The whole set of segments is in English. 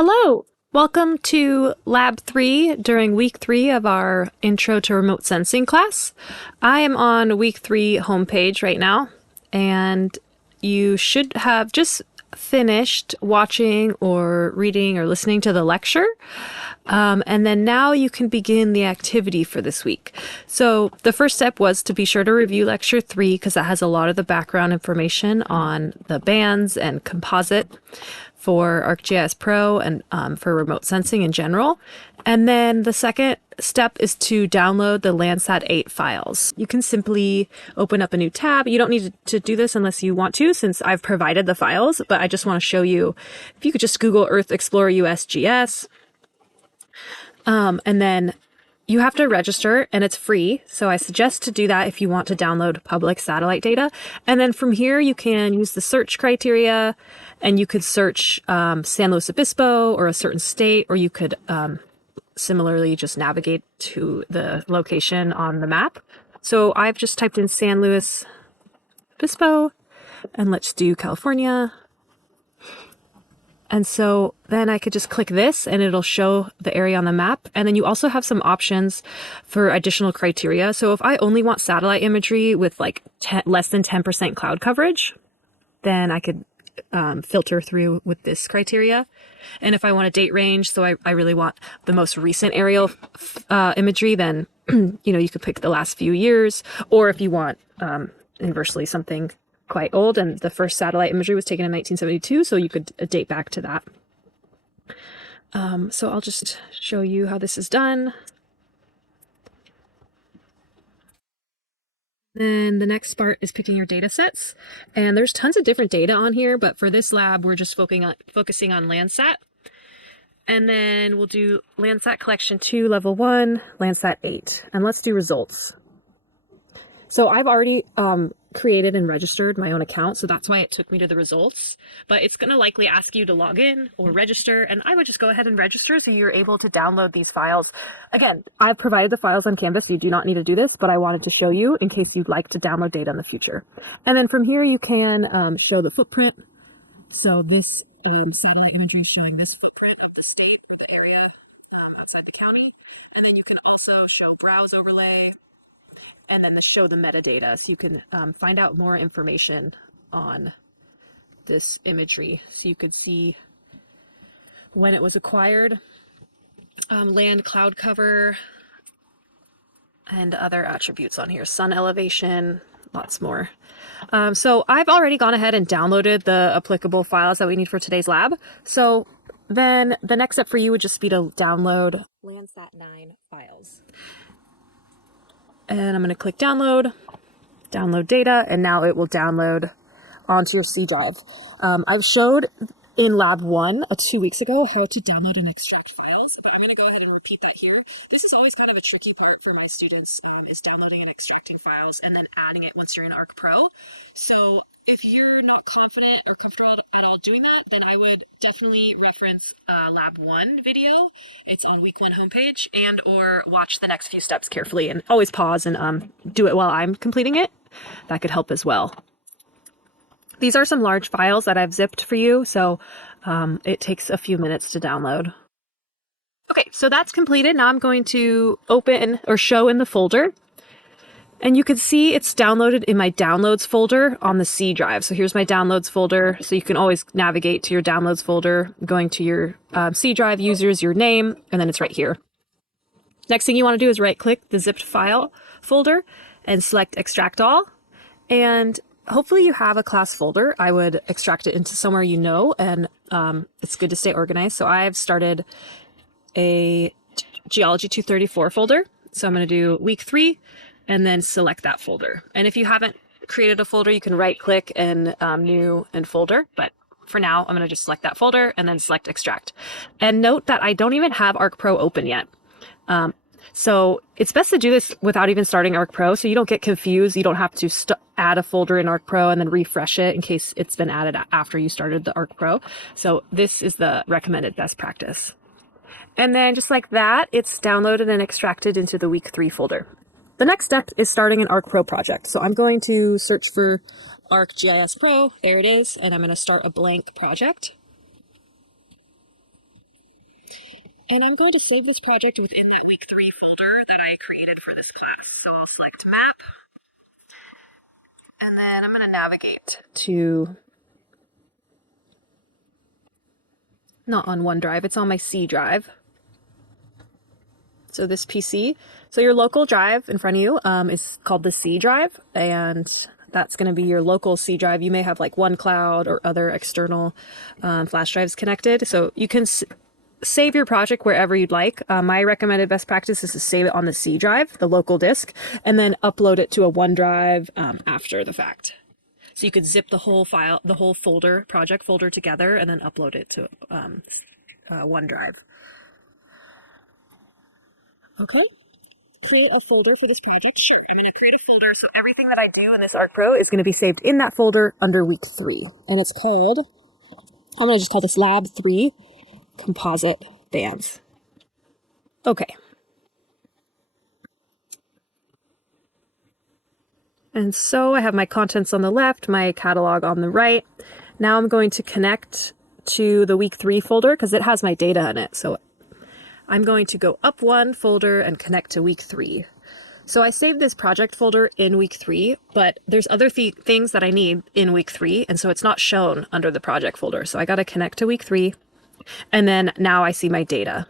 Hello! Welcome to Lab 3 during week 3 of our Intro to Remote Sensing class. I am on week 3 homepage right now, and you should have just finished watching or reading or listening to the lecture. And then now you can begin the activity for this week. So the first step was to be sure to review lecture 3 because that has a lot of the background information on the bands and Composite for ArcGIS Pro and for remote sensing in general. And then the second step is to download the Landsat 8 files. You can simply open up a new tab. You don't need to do this unless you want to, since I've provided the files, but I just want to show you, if you could just Google Earth Explorer USGS, and then you have to register and it's free. So I suggest to do that if you want to download public satellite data. And then from here, you can use the search criteria and you could search San Luis Obispo or a certain state, or you could similarly just navigate to the location on the map. So I've just typed in San Luis Obispo and let's do California. And so then I could just click this and it'll show the area on the map. And then you also have some options for additional criteria. So if I only want satellite imagery with like less than 10% cloud coverage, then I could filter through with this criteria. And if I want a date range, so I really want the most recent aerial imagery, then you could pick the last few years. Or if you want inversely something quite old, and the first satellite imagery was taken in 1972, so you could date back to that. So I'll just show you how this is done. Then the next part is picking your data sets, and there's tons of different data on here, but for this lab we're just focusing on Landsat. And then we'll do Landsat Collection 2 Level 1, Landsat 8, and let's do results. So I've already created and registered my own account, so that's why it took me to the results. But it's going to likely ask you to log in or register, and I would just go ahead and register so you're able to download these files. Again, I've provided the files on Canvas, so you do not need to do this, but I wanted to show you in case you'd like to download data in the future. And then from here you can show the footprint. So this satellite imagery is showing this footprint of the state or the area outside the county. And then you can also show browse overlay, and then show the metadata, so you can find out more information on this imagery. So you could see when it was acquired, land cloud cover, and other attributes on here, sun elevation, lots more. So I've already gone ahead and downloaded the applicable files that we need for today's lab. So then the next step for you would just be to download Landsat 9 files. And I'm going to click download data, and now it will download onto your C drive. I've showed in lab 1 2 weeks ago how to download and extract files, but I'm going to go ahead and repeat that here. This is always kind of a tricky part for my students, is downloading and extracting files and then adding it once you're in Arc Pro. So if you're not confident or comfortable at all doing that, then I would definitely reference lab 1 video. It's on week 1 homepage, and or watch the next few steps carefully, and always pause and do it while I'm completing it. That could help as well. These are some large files that I've zipped for you, so it takes a few minutes to download. Okay, so that's completed. Now I'm going to open or show in the folder. And you can see it's downloaded in my downloads folder on the C drive. So here's my downloads folder. So you can always navigate to your downloads folder, going to your C drive, users, your name, and then it's right here. Next thing you want to do is right click the zipped file folder and select extract all. And hopefully you have a class folder. I would extract it into somewhere you know, and it's good to stay organized. So I've started a Geology 234 folder. So I'm going to do week 3 and then select that folder. And if you haven't created a folder, you can right click and new and folder. But for now, I'm going to just select that folder and then select extract. And note that I don't even have Arc Pro open yet. So it's best to do this without even starting Arc Pro, so you don't get confused. You don't have to add a folder in Arc Pro and then refresh it in case it's been added after you started the Arc Pro. So this is the recommended best practice. And then just like that, it's downloaded and extracted into the week 3 folder. The next step is starting an Arc Pro project. So I'm going to search for ArcGIS Pro. There it is. And I'm going to start a blank project. And I'm going to save this project within that week 3 folder that I created for this class. So I'll select map, and then I'm going to navigate to, not on OneDrive, it's on my C drive. So this PC. So your local drive in front of you is called the C drive, and that's going to be your local C drive. You may have like OneCloud or other external flash drives connected. So you can save your project wherever you'd like. My recommended best practice is to save it on the C drive, the local disk, and then upload it to a OneDrive after the fact. So you could zip the whole file, the whole folder, project folder together, and then upload it to OneDrive. Okay. Create a folder for this project. Sure, I'm going to create a folder. So everything that I do in this Art Pro is going to be saved in that folder under week 3. And it's called, I'm going to just call this Lab 3 Composite Bands. Okay. And so I have my contents on the left, my catalog on the right. Now I'm going to connect to the week 3 folder because it has my data in it. So I'm going to go up 1 folder and connect to week 3. So I saved this project folder in week 3, but there's other things that I need in week 3, and so it's not shown under the project folder. So I got to connect to week 3, and then now I see my data.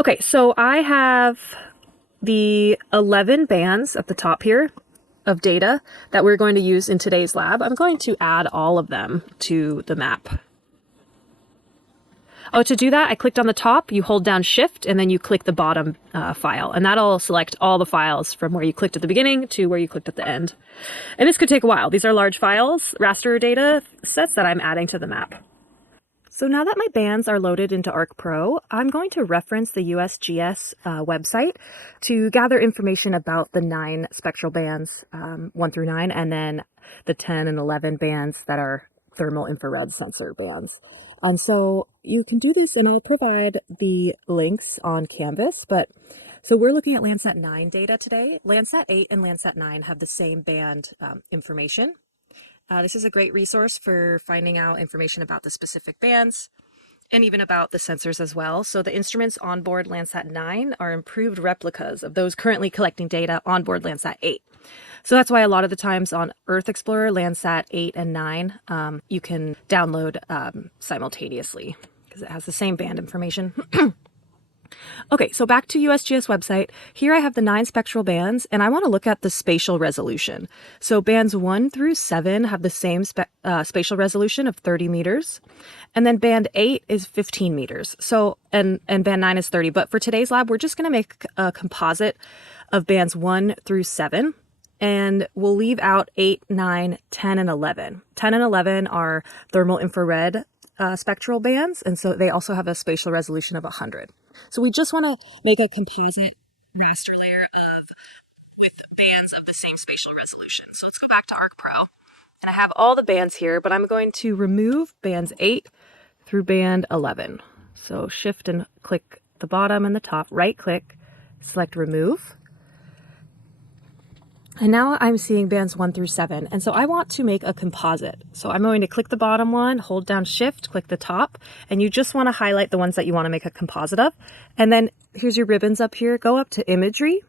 Okay, so I have the 11 bands at the top here of data that we're going to use in today's lab. I'm going to add all of them to the map. Oh, to do that, I clicked on the top, you hold down Shift, and then you click the bottom file, and that'll select all the files from where you clicked at the beginning to where you clicked at the end. And this could take a while. These are large files, raster data sets that I'm adding to the map. So now that my bands are loaded into Arc Pro, I'm going to reference the USGS website to gather information about the 9 spectral bands, 1 through 9, and then the 10 and 11 bands that are thermal infrared sensor bands. And so you can do this, and I'll provide the links on Canvas. But so we're looking at Landsat 9 data today. Landsat 8 and Landsat 9 have the same band information. This is a great resource for finding out information about the specific bands and even about the sensors as well. So the instruments on board Landsat 9 are improved replicas of those currently collecting data on board Landsat 8. So that's why a lot of the times on Earth Explorer, Landsat 8 and 9, you can download simultaneously because it has the same band information. Okay, so back to USGS website. Here I have the 9 spectral bands, and I want to look at the spatial resolution. So bands 1 through 7 have the same spatial resolution of 30 meters, and then band 8 is 15 meters. So and band 9 is 30. But for today's lab, we're just going to make a composite of bands 1 through 7. And we'll leave out 8, 9, 10, and 11. 10 and 11 are thermal infrared spectral bands, and so they also have a spatial resolution of 100. So we just want to make a composite raster layer with bands of the same spatial resolution. So let's go back to Arc Pro, and I have all the bands here, but I'm going to remove bands 8 through band 11. So Shift and click the bottom and the top, right click, select Remove. And now I'm seeing bands 1 through 7. And so I want to make a composite. So I'm going to click the bottom one, hold down Shift, click the top, and you just want to highlight the ones that you want to make a composite of. And then here's your ribbons up here. Go up to Imagery.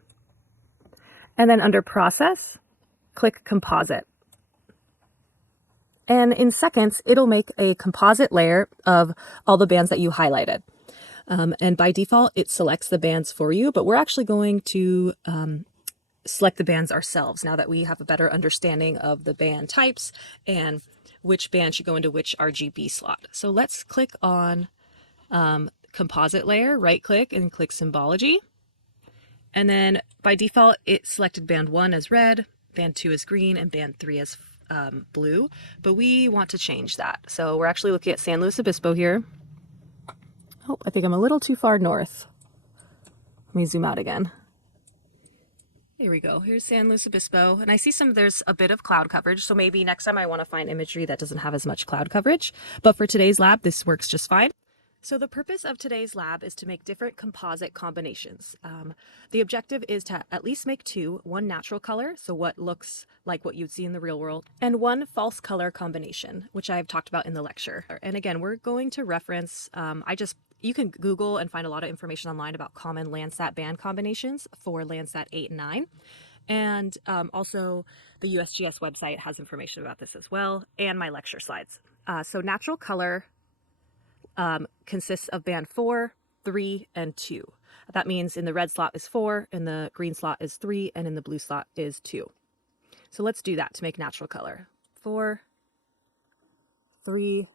And then under Process, click Composite. And in seconds, it'll make a composite layer of all the bands that you highlighted. And by default, it selects the bands for you, but we're actually going to select the bands ourselves now that we have a better understanding of the band types and which band should go into which RGB slot. So let's click on composite layer, right click and click symbology. And then by default, it selected band 1 as red, band 2 as green, and band 3 as blue. But we want to change that. So we're actually looking at San Luis Obispo here. Oh, I think I'm a little too far north. Let me zoom out again. Here we go. Here's San Luis Obispo. And I see there's a bit of cloud coverage. So maybe next time I want to find imagery that doesn't have as much cloud coverage. But for today's lab, this works just fine. So the purpose of today's lab is to make different composite combinations. The objective is to at least make 2, one natural color, so what looks like what you'd see in the real world, and one false color combination, which I've talked about in the lecture. And again, we're going to reference, I just You can Google and find a lot of information online about common Landsat band combinations for Landsat 8 and 9. And also the USGS website has information about this as well, and my lecture slides. So natural color consists of band 4, 3, and 2. That means in the red slot is 4, in the green slot is 3, and in the blue slot is 2. So let's do that to make natural color. 4, 3,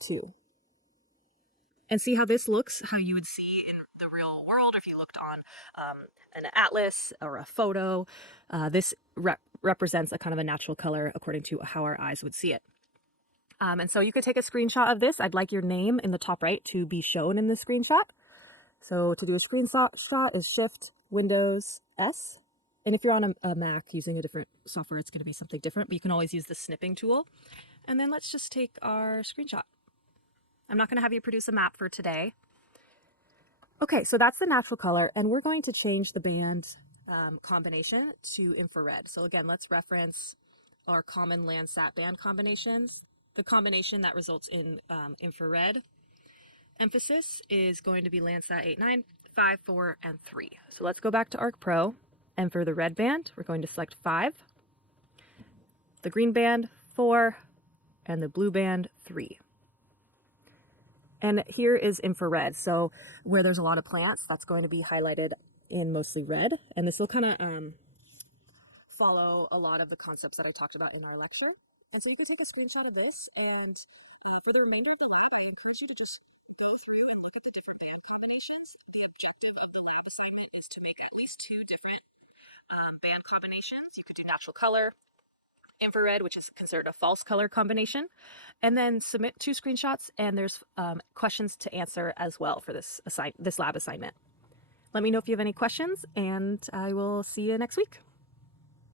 2. And see how this looks, how you would see in the real world if you looked on an atlas or a photo. This represents a kind of a natural color according to how our eyes would see it. And so you could take a screenshot of this. I'd like your name in the top right to be shown in the screenshot. So to do a screenshot is Shift Windows S. And if you're on a Mac using a different software, it's going to be something different, but you can always use the snipping tool. And then let's just take our screenshot. I'm not going to have you produce a map for today. Okay, so that's the natural color, and we're going to change the band combination to infrared. So again, let's reference our common Landsat band combinations. The combination that results in infrared emphasis is going to be Landsat 8, 9, 5, 4, and 3. So let's go back to Arc Pro, and for the red band, we're going to select 5, the green band 4, and the blue band 3. And here is infrared. So where there's a lot of plants, that's going to be highlighted in mostly red. And this will kind of follow a lot of the concepts that I talked about in our lecture. And so you can take a screenshot of this. And for the remainder of the lab, I encourage you to just go through and look at the different band combinations. The objective of the lab assignment is to make at least 2 different band combinations. You could do natural color, infrared, which is considered a false color combination, and then submit 2 screenshots, and there's questions to answer as well for this lab assignment. Let me know if you have any questions, and I will see you next week.